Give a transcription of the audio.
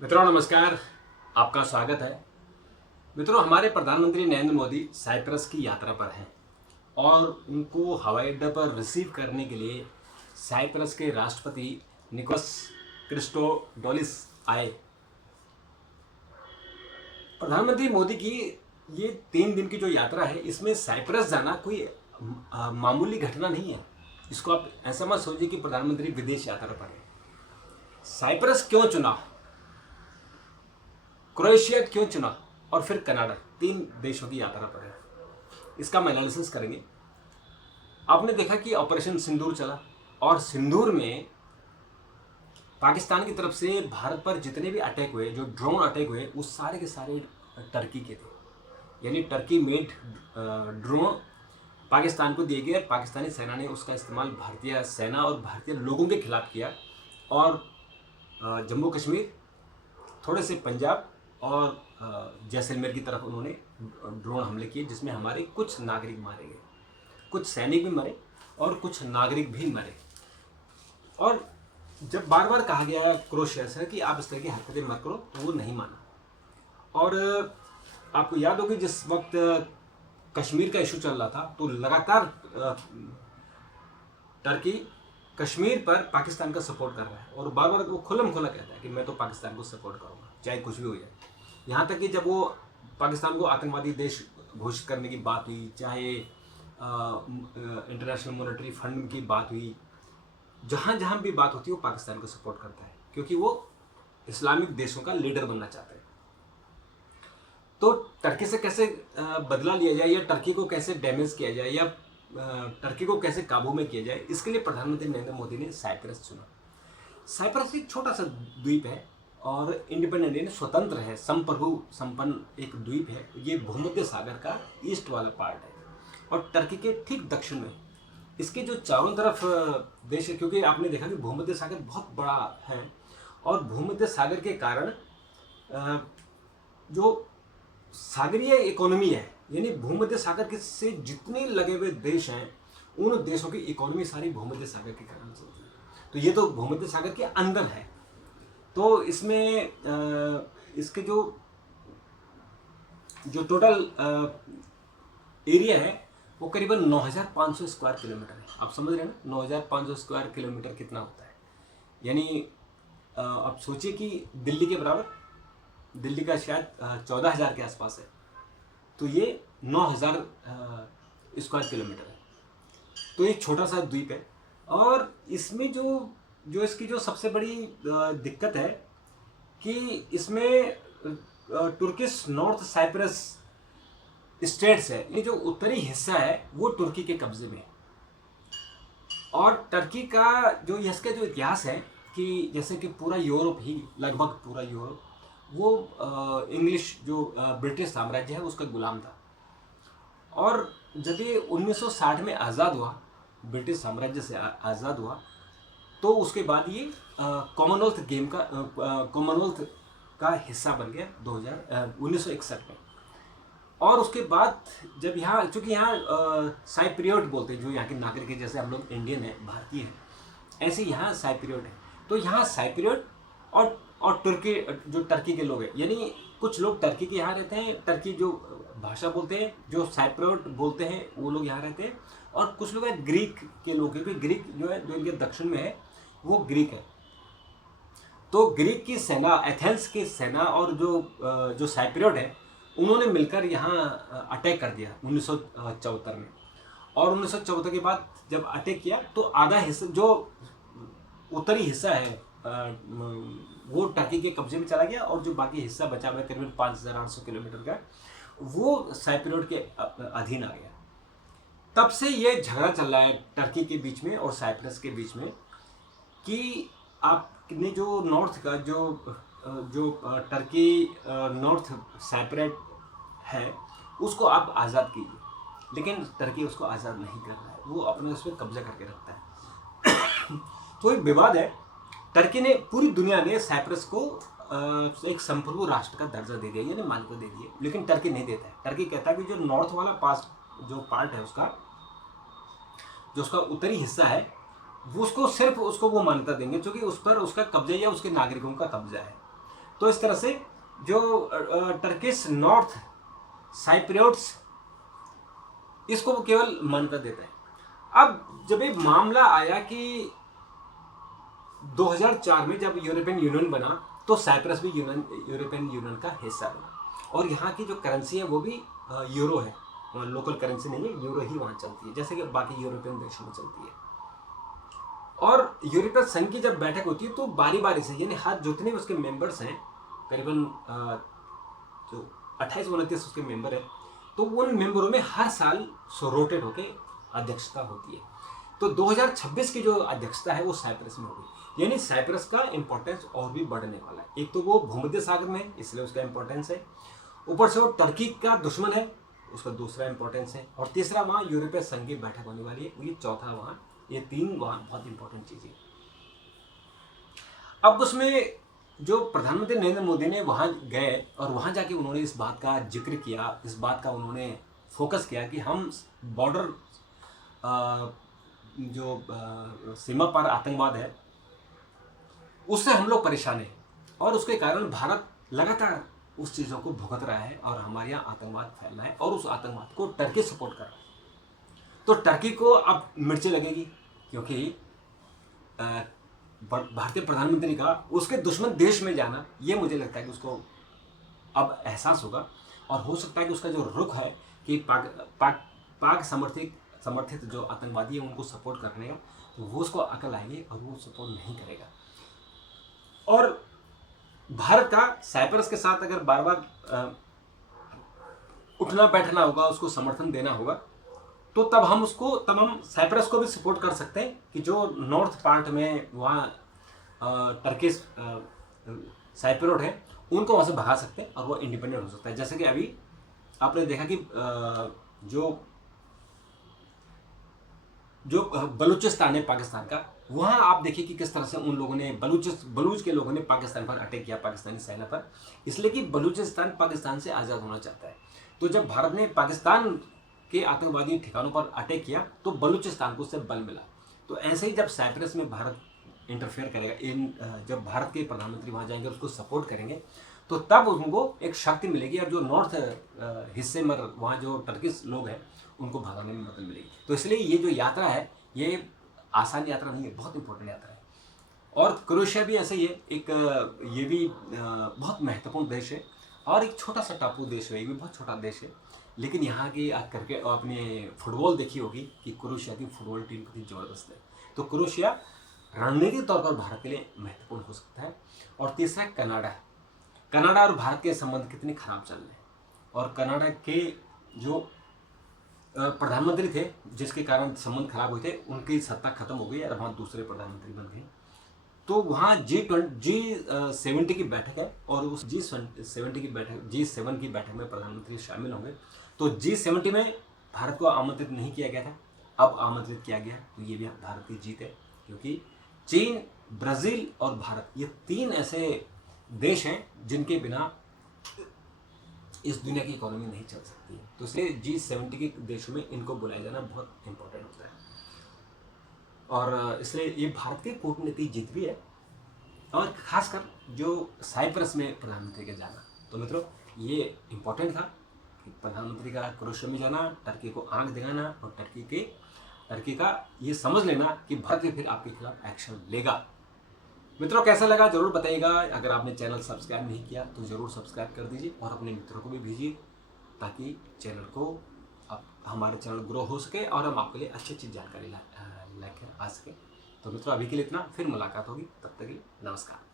मित्रों नमस्कार। आपका स्वागत है। मित्रों, हमारे प्रधानमंत्री नरेंद्र मोदी साइप्रस की यात्रा पर हैं और उनको हवाई अड्डे पर रिसीव करने के लिए साइप्रस के राष्ट्रपति निकोस क्रिस्टोडोलिस आए। प्रधानमंत्री मोदी की ये 3 दिन की जो यात्रा है, इसमें साइप्रस जाना कोई मामूली घटना नहीं है। इसको आप ऐसा मत सोचिए कि प्रधानमंत्री विदेश यात्रा पर है। साइप्रस क्यों चुना, क्रोएशिया क्यों चुना और फिर कनाडा, 3 देशों की यात्रा पर है, इसका हम एनालिसिस करेंगे। आपने देखा कि ऑपरेशन सिंदूर चला और सिंदूर में पाकिस्तान की तरफ से भारत पर जितने भी अटैक हुए, जो ड्रोन अटैक हुए, वो सारे के सारे टर्की के थे। यानी टर्की मेड ड्रोन पाकिस्तान को दिए गए और पाकिस्तानी सेना ने उसका इस्तेमाल भारतीय सेना और भारतीय लोगों के खिलाफ किया। और जम्मू कश्मीर, थोड़े से पंजाब और जैसलमेर की तरफ उन्होंने ड्रोन हमले किए, जिसमें हमारे कुछ नागरिक मारे गए, कुछ सैनिक भी मरे और कुछ नागरिक भी मरे। और जब बार बार कहा गया क्रोएशिया से कि आप इस तरह की हरकतें मत करो, तो वो नहीं माना। और आपको याद होगी जिस वक्त कश्मीर का इशू चल रहा था, तो लगातार टर्की कश्मीर पर पाकिस्तान का सपोर्ट कर रहा है और बार बार वो खुल्लम खुला कहता है कि मैं तो पाकिस्तान को सपोर्ट करूँगा, चाहे कुछ भी हो जाए। यहाँ तक कि जब वो पाकिस्तान को आतंकवादी देश घोषित करने की बात हुई, चाहे इंटरनेशनल मॉनेटरी फंड की बात हुई, जहाँ जहाँ भी बात होती है वो पाकिस्तान को सपोर्ट करता है, क्योंकि वो इस्लामिक देशों का लीडर बनना चाहता है। तो टर्की से कैसे बदला लिया जाए, या टर्की को कैसे डैमेज किया जाए, या टर्की को कैसे काबू में किया जाए, इसके लिए प्रधानमंत्री नरेंद्र मोदी ने साइप्रस चुना। साइप्रस एक छोटा सा द्वीप है और इंडिपेंडेंट, यानी स्वतंत्र है, संप्रभु संपन्न एक द्वीप है। ये भूमध्य सागर का ईस्ट वाला पार्ट है और टर्की के ठीक दक्षिण में इसके जो चारों तरफ देश है, क्योंकि आपने देखा कि भूमध्य सागर बहुत बड़ा है और भूमध्य सागर के कारण जो सागरीय इकोनॉमी है, यानी भूमध्य सागर के से जितने लगे हुए देश हैं, उन देशों की इकोनॉमी सारी भूमध्य सागर के कारण चलती है। तो ये तो भूमध्य सागर के अंदर है। तो इसमें इसके जो टोटल एरिया है वो करीबन 9,500 स्क्वायर किलोमीटर है। आप समझ रहे हैं ना, 9,500 स्क्वायर किलोमीटर कितना होता है। यानी आप सोचिए कि दिल्ली के बराबर, दिल्ली का शायद 14,000 के आसपास है, तो ये 9,000 स्क्वायर किलोमीटर है। तो एक छोटा सा द्वीप है और इसमें जो इसकी जो सबसे बड़ी दिक्कत है कि इसमें तुर्किश नॉर्थ साइप्रस स्टेट्स है, ये जो उत्तरी हिस्सा है वो तुर्की के कब्जे में है। और टर्की का जो इसका जो इतिहास है कि जैसे कि पूरा यूरोप ही, लगभग पूरा यूरोप, वो इंग्लिश जो ब्रिटिश साम्राज्य है उसका गुलाम था। और जब ये 1960 में आज़ाद हुआ, ब्रिटिश साम्राज्य से आज़ाद हुआ, तो उसके बाद ये कॉमनवेल्थ गेम का कॉमनवेल्थ का हिस्सा बन गया 1961 में। और उसके बाद जब यहाँ, चूँकि यहाँ साइप्रियोट बोलते हैं, जो यहाँ के नागरिक है, जैसे हम लोग इंडियन है, भारतीय है, ऐसे यहाँ साइप्रियोट है। तो यहाँ साइप्रियोट और तुर्की, जो टर्की के लोग हैं, यानी कुछ लोग टर्की के यहाँ रहते हैं, टर्की जो भाषा बोलते हैं, जो साइप्रियोट बोलते हैं, वो लोग यहाँ रहते हैं। और कुछ लोग हैं ग्रीक के लोग, क्योंकि ग्रीक जो है, जो इनके दक्षिण में है, वो ग्रीक है। तो ग्रीक की सेना, एथेंस की सेना और जो साइप्रियोट है, उन्होंने मिलकर यहाँ अटैक कर दिया 1974 में। और 1974 के बाद जब अटैक किया तो आधा हिस्सा, जो उत्तरी हिस्सा है, वो टर्की के कब्जे में चला गया और जो बाकी हिस्सा बचा हुआ करीबन 5,800 किलोमीटर का, वो साइप्रियोट के अधीन आ गया। तब से ये झगड़ा चल रहा है टर्की के बीच में और साइप्रस के बीच में कि आपने जो नॉर्थ का जो टर्की नॉर्थ साइप्रेट है, उसको आप आज़ाद कीजिए, लेकिन टर्की उसको आज़ाद नहीं कर रहा है, वो अपने उस पर कब्जा करके रखता है। तो एक विवाद है। टर्की ने, पूरी दुनिया ने साइप्रस को एक संप्रभु राष्ट्र का दर्जा दे दिया, यानी मालिक को दे दिया, लेकिन टर्की नहीं देता है। टर्की कहता है कि जो नॉर्थ वाला पार्ट है उसका, जो उसका उत्तरी हिस्सा है, वो उसको सिर्फ उसको वो मान्यता देंगे क्योंकि उस पर उसका कब्जा या उसके नागरिकों का कब्जा है। तो इस तरह से जो टर्किश नॉर्थ साइप्रियोट्स, इसको वो केवल मान्यता देते हैं। अब जब ये मामला आया कि 2004 में जब यूरोपियन यूनियन बना, तो साइप्रस भी यूरोपियन यूनियन का हिस्सा बना, और यहाँ की जो करेंसी है वो भी यूरो है, लोकल करेंसी नहीं है, यूरो ही वहाँ चलती है, जैसे कि बाकी यूरोपियन देशों में चलती है। और यूरोपीय संघ की जब बैठक होती है तो बारी बारी से, यानी हर जितने भी उसके मेंबर्स हैं, करीबन जो 28-29 उसके मेंबर हैं, तो उन मेंबरों में हर साल रोटेट होके अध्यक्षता होती है। तो 2026 की जो अध्यक्षता है वो साइप्रस में होगी, यानी साइप्रस का इंपॉर्टेंस और भी बढ़ने वाला है। एक तो वो भूमध्य सागर में है, इसलिए उसका इंपॉर्टेंस है, ऊपर से वो टर्की का दुश्मन है, उसका दूसरा इंपॉर्टेंस है, और तीसरा वहाँ यूरोपीय संघ की बैठक होने वाली है, ये चौथा वहाँ, ये तीन वहाँ बहुत इंपॉर्टेंट चीज़ें। अब उसमें जो प्रधानमंत्री नरेंद्र मोदी ने वहाँ गए और वहाँ जाके उन्होंने इस बात का जिक्र किया, इस बात का उन्होंने फोकस किया कि हम बॉर्डर जो सीमा पर आतंकवाद है उससे हम लोग परेशान हैं, और उसके कारण भारत लगातार उस चीज़ों को भुगत रहा है और हमारे यहाँ आतंकवाद फैल रहा है, और उस आतंकवाद को टर्की सपोर्ट कर रहा है। तो टर्की को अब मिर्ची लगेगी, क्योंकि भारतीय प्रधानमंत्री का उसके दुश्मन देश में जाना, ये मुझे लगता है कि उसको अब एहसास होगा, और हो सकता है कि उसका जो रुख है कि पाक समर्थित जो आतंकवादी है उनको सपोर्ट करने का, तो वो उसको अकल आएगी और वो सपोर्ट नहीं करेगा। और भारत का साइप्रस के साथ अगर बार बार उठना बैठना होगा, उसको समर्थन देना होगा, तो तब हम साइप्रस को भी सपोर्ट कर सकते हैं कि जो नॉर्थ पार्ट में वहाँ टर्किश साइप्रियोट है उनको वहाँ से भगा सकते हैं और वो इंडिपेंडेंट हो सकता है। जैसे कि अभी आपने देखा कि जो बलूचिस्तान है पाकिस्तान का, वहाँ आप देखिए कि किस तरह से उन लोगों ने बलूच के लोगों ने पाकिस्तान पर अटैक किया, पाकिस्तानी सेना पर, इसलिए कि बलूचिस्तान पाकिस्तान से आज़ाद होना चाहता है। तो जब भारत ने पाकिस्तान के आतंकवादी ठिकानों पर अटैक किया तो बलूचिस्तान को उससे बल मिला। तो ऐसे ही जब साइप्रस में भारत इंटरफेयर करेगा, जब भारत के प्रधानमंत्री वहाँ जाएंगे, उसको सपोर्ट करेंगे, तो तब उनको एक शक्ति मिलेगी, और जो नॉर्थ हिस्से में वहाँ जो टर्किश लोग हैं उनको भगाने में मदद मिलेगी। तो इसलिए ये जो यात्रा है ये आसान यात्रा नहीं है, बहुत इंपॉर्टेंट यात्रा है। और क्रोएशिया भी ऐसे ही है, एक ये भी बहुत महत्वपूर्ण देश है, और एक छोटा सा टापू देश है, ये भी बहुत छोटा देश है, लेकिन यहाँ की करके आपने फुटबॉल देखी होगी कि क्रोएशिया की फुटबॉल टीम कितनी ज़बरदस्त है। तो क्रोएशिया रणनीतिक तौर पर भारत के लिए महत्वपूर्ण हो सकता है। और तीसरा कनाडा और भारत के संबंध कितने खराब चल रहे हैं, और कनाडा के जो प्रधानमंत्री थे जिसके कारण संबंध खराब हुए थे, उनकी सत्ता खत्म हो गई और वहाँ दूसरे प्रधानमंत्री बन गए। तो वहाँ G70 की बैठक है, और उस G7 की बैठक में प्रधानमंत्री शामिल होंगे। तो G70 में भारत को आमंत्रित नहीं किया गया था, अब आमंत्रित किया गया, तो ये भी भारत की जीत है, क्योंकि चीन, ब्राज़ील और भारत, ये तीन ऐसे देश हैं जिनके बिना इस दुनिया की इकोनॉमी नहीं चल सकती है। तो इसलिए G70 के देशों में इनको बुलाया जाना बहुत इंपॉर्टेंट होता है, और इसलिए ये भारत की कूटनीतिक जीत भी है, और खासकर जो साइप्रस में प्रधानमंत्री का जाना। तो मित्रों, ये इम्पोर्टेंट था कि प्रधानमंत्री का क्रोएशिया में जाना, टर्की को आंख दिखाना, और टर्की का ये समझ लेना कि भारत भी फिर आपके खिलाफ एक्शन लेगा। मित्रों, कैसा लगा जरूर बताइएगा। अगर आपने चैनल सब्सक्राइब नहीं किया तो ज़रूर सब्सक्राइब कर दीजिए, और अपने मित्रों को भी भेजिए, ताकि चैनल को हमारे चैनल ग्रो हो सके और हम आपके लिए अच्छी जानकारी लेकर आ सके। तो मित्रों, अभी के लिए इतना, फिर मुलाकात होगी, तब तक के लिए नमस्कार।